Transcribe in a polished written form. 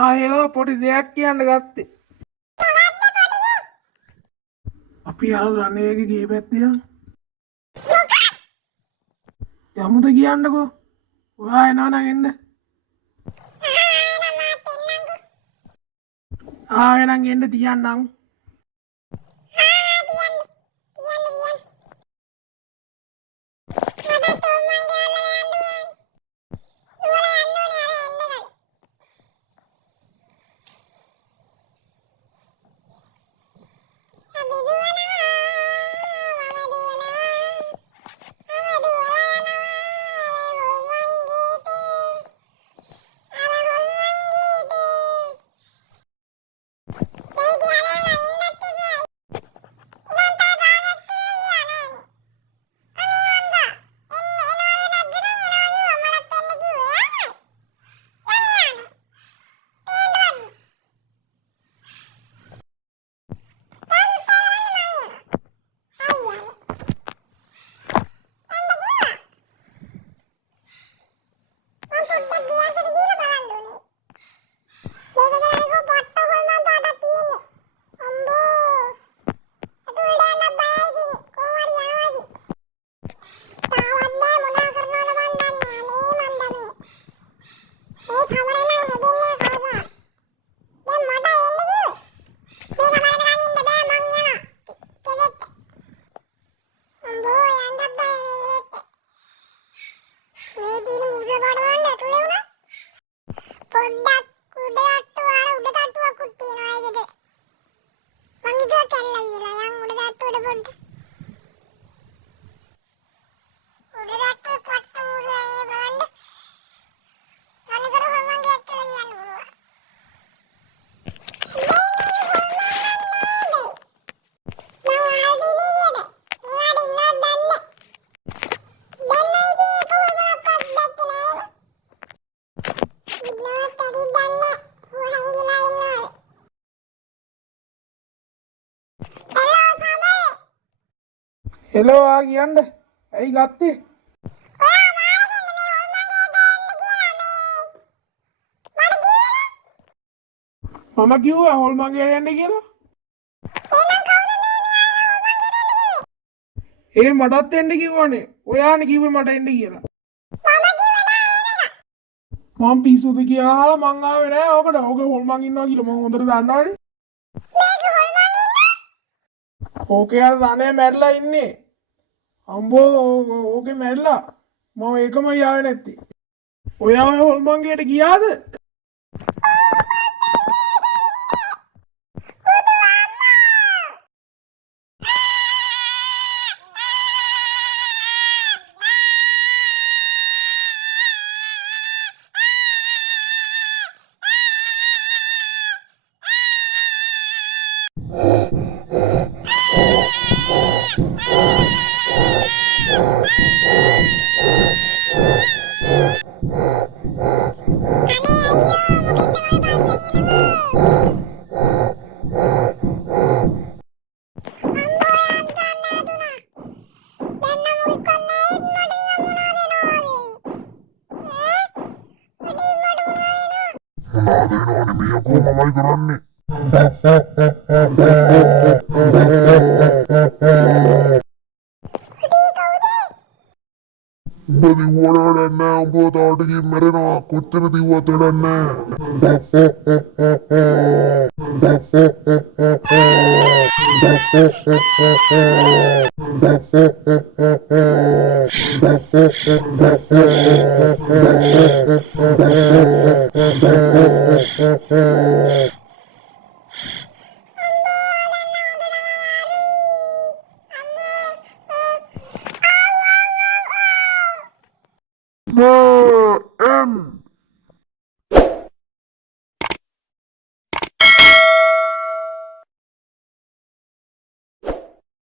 ආයෙලා පොඩි දෙයක් කියන්න ගත්තේ. අපි අර රණේගේ ගේ පැත්තේ යමුද කියන්නකෝ. ඔයා එනවා නම් එන්න. එහෙනම් එන්න තියන්නම්. හෙලෝ ආ කියන්න. ඇයි ගත්තේ? මම කිව්වා හොල්මන් ගේ යන්න කියලා. ඒ මටත් එන්න කිව්වනේ. ඔයානේ කිව්වේ මට එන්න කියලා. මම පිස්සුද කියලා මං ආවේ නෑ. ඔකට ඔක හොල්මන් ඉන්නවා කියලා මම හොඳට දන්නවනේ. ඕකේ අර රණේ මැරිලා ඉන්නේ. අම්බෝ ඕකේ මැරිලා. මම ඒකමයි ආවේ නැත්තේ. ඔයා ඔය හොල්මන් ගේට ගියාද? මමයි කරන්නේ. උඹ දිව්වට වැඩක් නෑ. උඹ තාට ගිහින් මැරෙනවා. කොච්චර දිව්වත් වැඩක් නෑ.